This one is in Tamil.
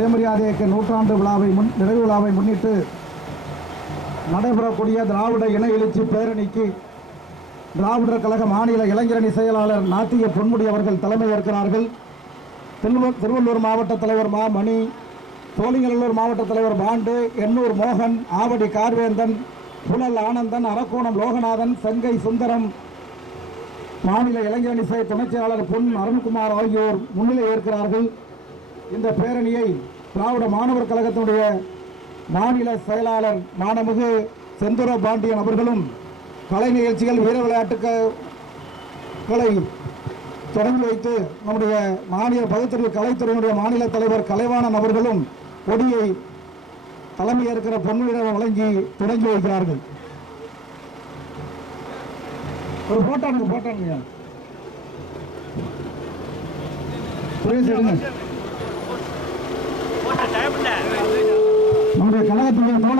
சுயமரியாதை இயக்க நூற்றாண்டு விழாவை முன் நிறைவு விழாவை முன்னிட்டு நடைபெறக்கூடிய திராவிட இன எழுச்சி பேரணிக்கு திராவிடர் கழக மாநில இளைஞரணி செயலாளர் நாத்திய பொன்முடி அவர்கள் தலைமை ஏற்கிறார்கள். திருவள்ளூர் திருவள்ளூர் மாவட்ட தலைவர் மா மணி சோழிங்கநல்லூர் மாவட்ட தலைவர் பாண்டு எண்ணூர் மோகன் ஆவடி கார்வேந்தன் புனல் ஆனந்தன் அரக்கோணம் லோகநாதன் செங்கை சுந்தரம் மாநில இளைஞரணி செயல் துணைச் செயலாளர் பொன் அருண்குமார் ஆகியோர் முன்னிலை ஏற்கிறார்கள். இந்த பேரணியை திராவிட மாணவர் கழகத்தினுடைய மாநில செயலாளர் மாணமிகு செந்துர பாண்டியன் அவர்களும் கலை நிகழ்ச்சிகள் வீர விளையாட்டுக்களை தொடங்கி வைத்து நம்முடைய மாநில பகுத்தறிவு கலைத்துறையினுடைய மாநில தலைவர் கலைவாணன் அவர்களும் கொடியை தலைமையேற்கிற ஏற்கிற வழங்கி தொடங்கி வைக்கிறார்கள். ஒரு போட்டானுங்க போட்டானுங்க நம்முடைய கழகத்துடைய தோழர்